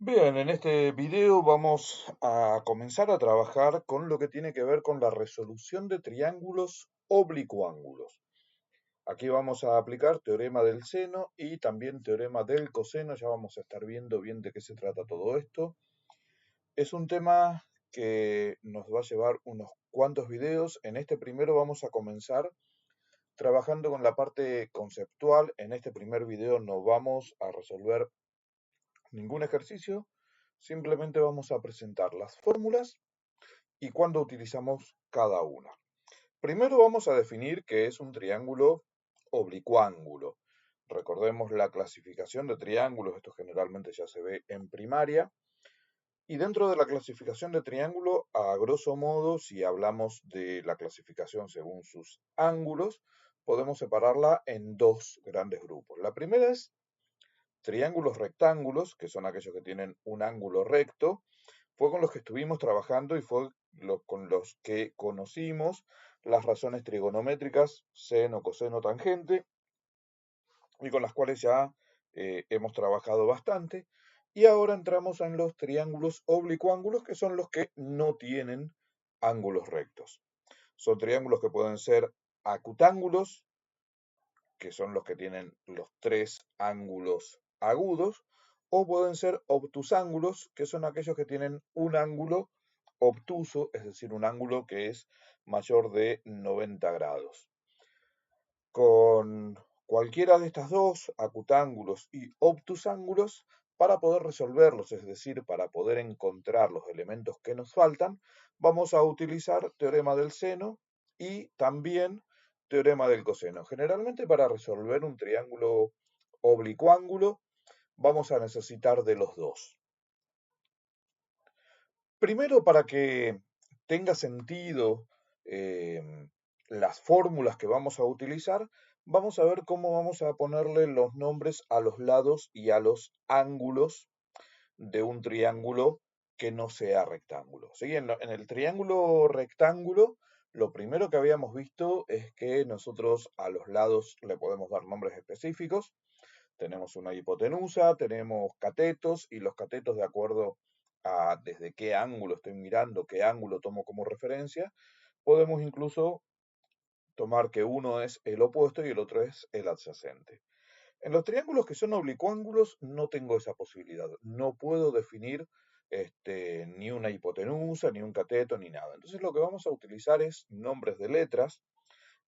Bien, en este video vamos a comenzar a trabajar con lo que tiene que ver con la resolución de triángulos oblicuángulos. Aquí vamos a aplicar teorema del seno y también teorema del coseno. Ya vamos a estar viendo bien de qué se trata todo esto. Es un tema que nos va a llevar unos cuantos videos. En este primero vamos a comenzar trabajando con la parte conceptual. En este primer video no vamos a resolver ningún ejercicio, simplemente vamos a presentar las fórmulas y cuándo utilizamos cada una. Primero vamos a definir qué es un triángulo oblicuángulo. Recordemos la clasificación de triángulos, esto generalmente ya se ve en primaria. Y dentro de la clasificación de triángulo, a grosso modo, si hablamos de la clasificación según sus ángulos, podemos separarla en dos grandes grupos. La primera es triángulos rectángulos, que son aquellos que tienen un ángulo recto, fue con los que estuvimos trabajando y fue con los que conocimos las razones trigonométricas, seno, coseno, tangente, y con las cuales ya hemos trabajado bastante. Y ahora entramos en los triángulos oblicuángulos, que son los que no tienen ángulos rectos. Son triángulos que pueden ser acutángulos, que son los que tienen los tres ángulos agudos, o pueden ser obtusángulos, que son aquellos que tienen un ángulo obtuso, es decir, un ángulo que es mayor de 90 grados. Con cualquiera de estas dos, acutángulos y obtusángulos, para poder resolverlos, es decir, para poder encontrar los elementos que nos faltan, vamos a utilizar teorema del seno y también teorema del coseno. Generalmente para resolver un triángulo oblicuángulo vamos a necesitar de los dos. Primero, para que tenga sentido las fórmulas que vamos a utilizar, vamos a ver cómo vamos a ponerle los nombres a los lados y a los ángulos de un triángulo que no sea rectángulo. ¿Sí? En el triángulo rectángulo, lo primero que habíamos visto es que nosotros a los lados le podemos dar nombres específicos. Tenemos una hipotenusa, tenemos catetos y los catetos, de acuerdo a desde qué ángulo estoy mirando, qué ángulo tomo como referencia, podemos incluso tomar que uno es el opuesto y el otro es el adyacente. En los triángulos que son oblicuángulos no tengo esa posibilidad. No puedo definir ni una hipotenusa, ni un cateto, ni nada. Entonces lo que vamos a utilizar es nombres de letras.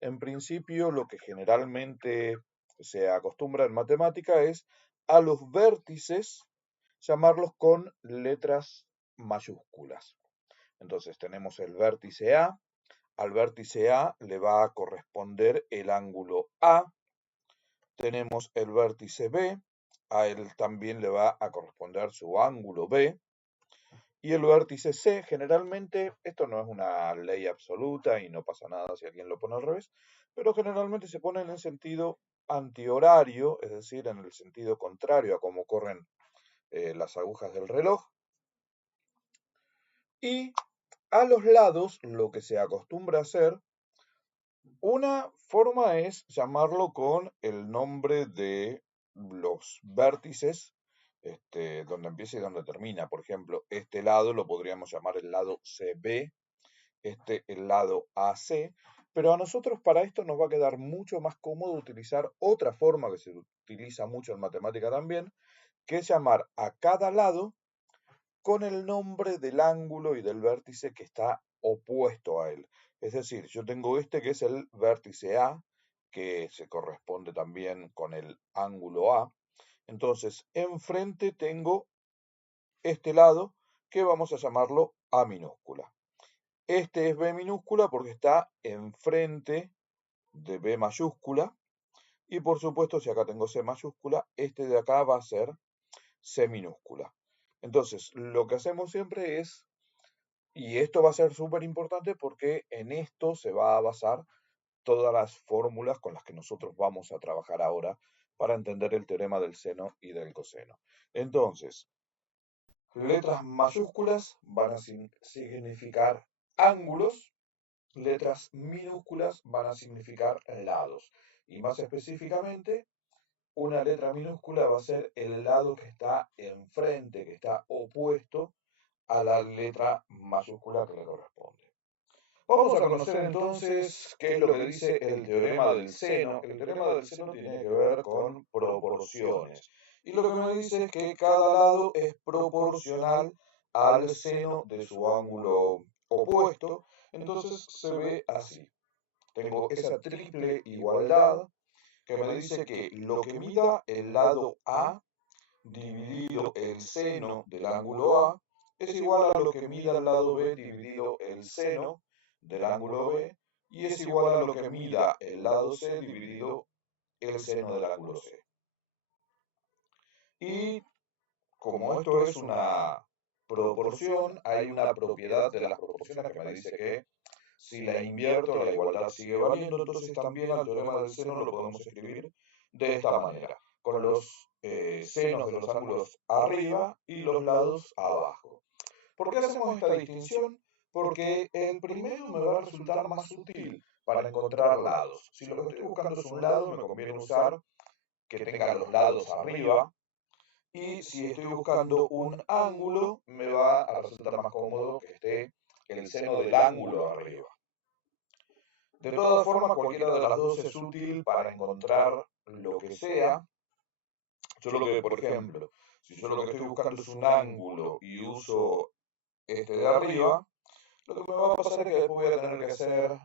En principio, lo que generalmente se acostumbra en matemática es a los vértices llamarlos con letras mayúsculas. Entonces tenemos el vértice A, al vértice A le va a corresponder el ángulo A, tenemos el vértice B, a él también le va a corresponder su ángulo B, y el vértice C, generalmente, esto no es una ley absoluta y no pasa nada si alguien lo pone al revés, pero generalmente se pone en el sentido antihorario, es decir, en el sentido contrario a cómo corren las agujas del reloj. Y a los lados, lo que se acostumbra a hacer, una forma es llamarlo con el nombre de los vértices, donde empieza y donde termina. Por ejemplo, este lado lo podríamos llamar el lado CB, el lado AC, pero a nosotros para esto nos va a quedar mucho más cómodo utilizar otra forma que se utiliza mucho en matemática también, que es llamar a cada lado con el nombre del ángulo y del vértice que está opuesto a él. Es decir, yo tengo este que es el vértice A, que se corresponde también con el ángulo A. Entonces, enfrente tengo este lado que vamos a llamarlo A minúscula. Este es B minúscula porque está enfrente de B mayúscula. Y por supuesto, si acá tengo C mayúscula, este de acá va a ser C minúscula. Entonces, lo que hacemos siempre es, y esto va a ser súper importante porque en esto se va a basar todas las fórmulas con las que nosotros vamos a trabajar ahora para entender el teorema del seno y del coseno. Entonces, letras mayúsculas van a significar ángulos, letras minúsculas van a significar lados. Y más específicamente, una letra minúscula va a ser el lado que está enfrente, que está opuesto a la letra mayúscula que le corresponde. Vamos a conocer entonces qué es lo que dice el teorema del seno. El teorema del seno tiene que ver con proporciones. Y lo que me dice es que cada lado es proporcional al seno de su ángulo opuesto. Entonces se ve así. Tengo esa triple igualdad que me dice que lo que mida el lado A dividido el seno del ángulo A es igual a lo que mida el lado B dividido el seno del ángulo B y es igual a lo que mida el lado C dividido el seno del ángulo C. Y como esto es una proporción, hay una propiedad de las proporciones que me dice que si la invierto la igualdad sigue valiendo, entonces también al teorema del seno lo podemos escribir de esta manera, con los senos de los ángulos arriba y los lados abajo. ¿Por qué hacemos esta distinción? Porque el primero me va a resultar más útil para encontrar lados. Si lo que estoy buscando es un lado, me conviene usar que tenga los lados arriba. Y si estoy buscando un ángulo, me va a resultar más cómodo que esté el seno del ángulo arriba. De todas formas, cualquiera de las dos es útil para encontrar lo que sea. Yo lo que, por ejemplo, si yo lo que estoy buscando es un ángulo y uso este de arriba, lo que me va a pasar es que después voy a tener que hacer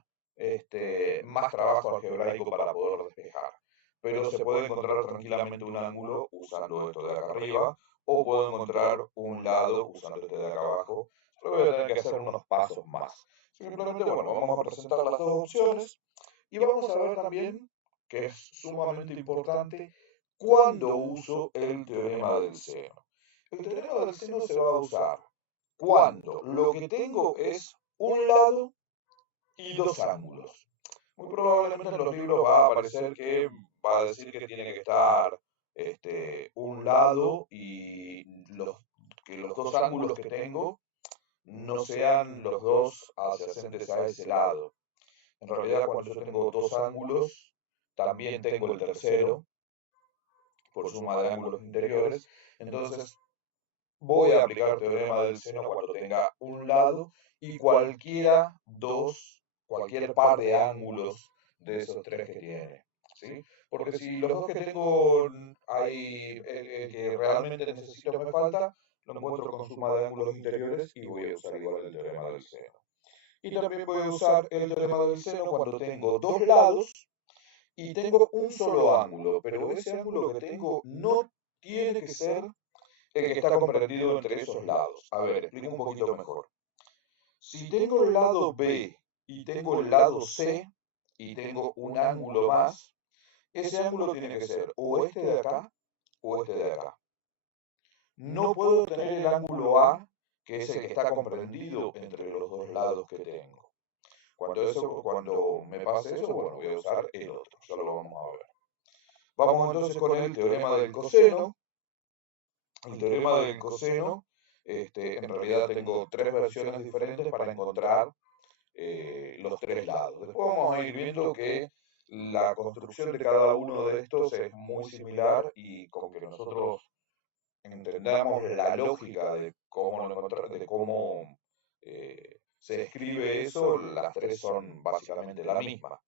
más trabajo algebraico para poder despejar. Pero se puede encontrar tranquilamente un ángulo usando esto de acá arriba, o puedo encontrar un lado usando este de acá abajo. Solo voy a tener que hacer unos pasos más. Simplemente, bueno, vamos a presentar las dos opciones y vamos a ver también, que es sumamente importante, cuándo uso el teorema del seno. El teorema del seno se va a usar cuando lo que tengo es un lado y dos ángulos. Muy probablemente en los libros va a aparecer que va a decir que tiene que estar un lado y que los dos ángulos que tengo no sean los dos adyacentes a ese lado. En realidad, cuando yo tengo dos ángulos, también tengo el tercero por suma de ángulos interiores. Entonces, voy a aplicar teorema del seno cuando tenga un lado y cualquier par de ángulos de esos tres que tiene. ¿Sí? Porque si los dos que tengo hay el que realmente necesito me falta, lo encuentro con suma de ángulos interiores y voy a usar igual el teorema del seno. Y también voy a usar el teorema del seno cuando tengo dos lados y tengo un solo ángulo, pero ese ángulo que tengo no tiene que ser el que está comprendido entre esos lados. A ver, explico un poquito mejor. Si tengo el lado B y tengo el lado C y tengo un ángulo más, ese ángulo tiene que ser o este de acá o este de acá. No puedo tener el ángulo A, que es el que está comprendido entre los dos lados que tengo. Cuando me pase eso, bueno, voy a usar el otro. Ya lo vamos a ver. Vamos entonces con el teorema del coseno. El teorema del coseno, en realidad tengo tres versiones diferentes para encontrar los tres lados. Después vamos a ir viendo que la construcción de cada uno de estos es muy similar y con que nosotros entendamos la lógica de cómo, de cómo se escribe eso, las tres son básicamente la misma.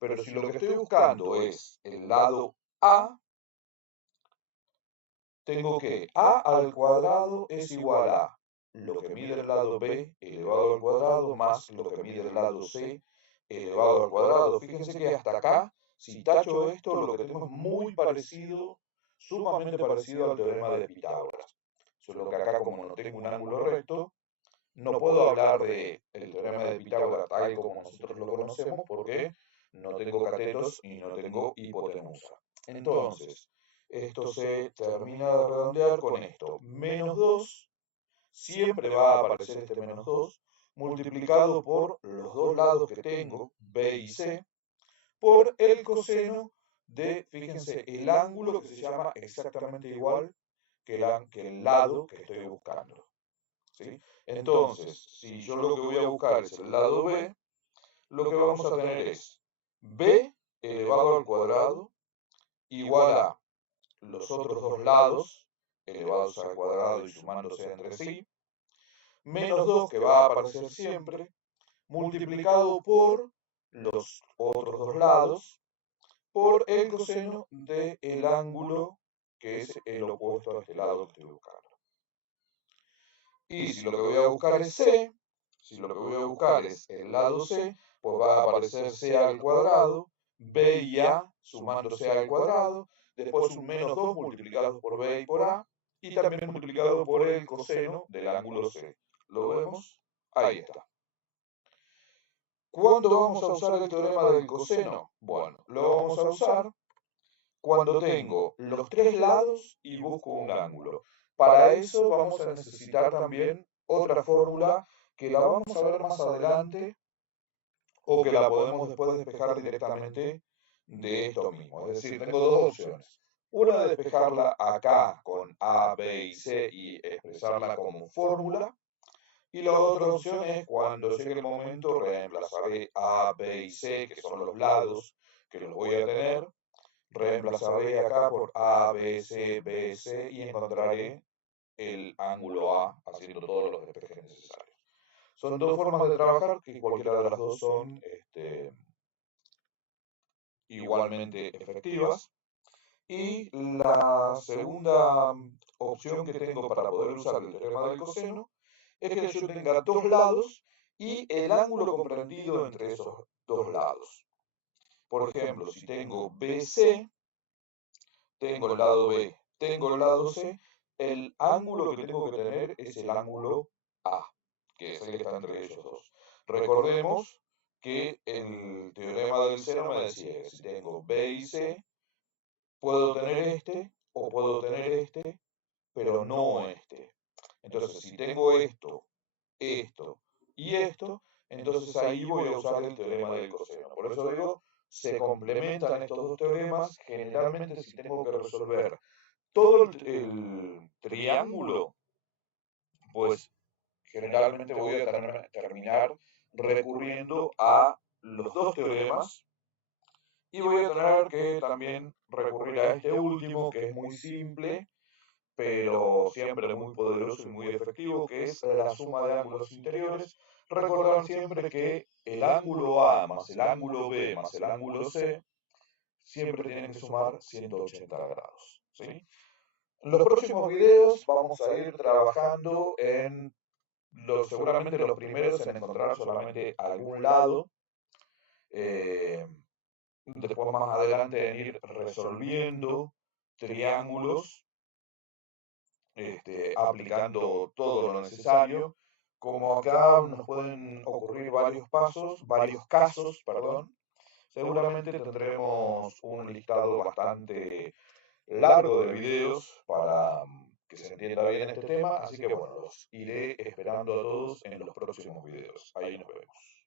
Pero si lo que estoy buscando es el lado A, tengo que A al cuadrado es igual a lo que mide el lado B elevado al cuadrado más lo que mide el lado C elevado al cuadrado. Fíjense que hasta acá, si tacho esto, lo que tengo es muy parecido, sumamente parecido al teorema de Pitágoras. Solo que acá, como no tengo un ángulo recto, no puedo hablar de el teorema de Pitágoras tal como nosotros lo conocemos porque no tengo catetos y no tengo hipotenusa. Entonces, esto se termina de redondear con esto. Menos 2, siempre va a aparecer este menos 2, multiplicado por los dos lados que tengo, B y C, por el coseno de, fíjense, el ángulo que se llama exactamente igual que el lado que estoy buscando. ¿Sí? Entonces, si yo lo que voy a buscar es el lado B, lo que vamos a tener es B elevado al cuadrado igual a los otros dos lados elevados al cuadrado y sumándose entre sí, menos 2 que va a aparecer siempre, multiplicado por los otros dos lados, por el coseno del ángulo que es el opuesto a este lado que estoy buscando. Y si lo que voy a buscar es C, si lo que voy a buscar es el lado C, pues va a aparecer C al cuadrado, B y A sumándose al cuadrado, después un menos 2 multiplicado por B y por A, y también multiplicado por el coseno del ángulo C. ¿Lo vemos? Ahí está. ¿Cuándo vamos a usar el teorema del coseno? Bueno, lo vamos a usar cuando tengo los tres lados y busco un ángulo. Para eso vamos a necesitar también otra fórmula que la vamos a ver más adelante o que la podemos después despejar directamente de esto mismo. Es decir, tengo dos opciones. Una de despejarla acá con A, B y C y expresarla como fórmula. Y la otra opción es cuando llegue el momento reemplazaré A, B y C, que son los lados que los voy a tener, reemplazaré acá por A, B, C, B, C y encontraré el ángulo A haciendo todos los despejes necesarios. Son dos formas de trabajar que cualquiera de las dos son igualmente efectivas. Y la segunda opción que tengo para poder usar el teorema del coseno es que yo tenga dos lados y el ángulo comprendido entre esos dos lados. Por ejemplo, si tengo BC, tengo el lado B, tengo el lado C, el ángulo que tengo que tener es el ángulo A, que es el que está entre ellos dos. Recordemos que el teorema del seno me decía que si tengo B y C, puedo tener este o puedo tener este, pero no este. Entonces, si tengo esto, esto y esto, entonces ahí voy a usar el teorema del coseno. Por eso digo, se complementan estos dos teoremas. Generalmente, si tengo que resolver todo el triángulo, pues generalmente voy a terminar recurriendo a los dos teoremas y voy a tener que también recurrir a este último, que es muy simple, pero siempre muy poderoso y muy efectivo, que es la suma de ángulos interiores. Recordar siempre que el ángulo A más el ángulo B más el ángulo C siempre tienen que sumar 180 grados, ¿sí? En los próximos videos vamos a ir trabajando en seguramente los primeros en encontrar solamente algún lado, eh, después más adelante en ir resolviendo triángulos, aplicando todo lo necesario. Como acá nos pueden ocurrir varios casos, perdón, seguramente tendremos un listado bastante largo de videos para que se entienda bien este tema, así que bueno, los iré esperando a todos en los próximos videos. Ahí nos vemos.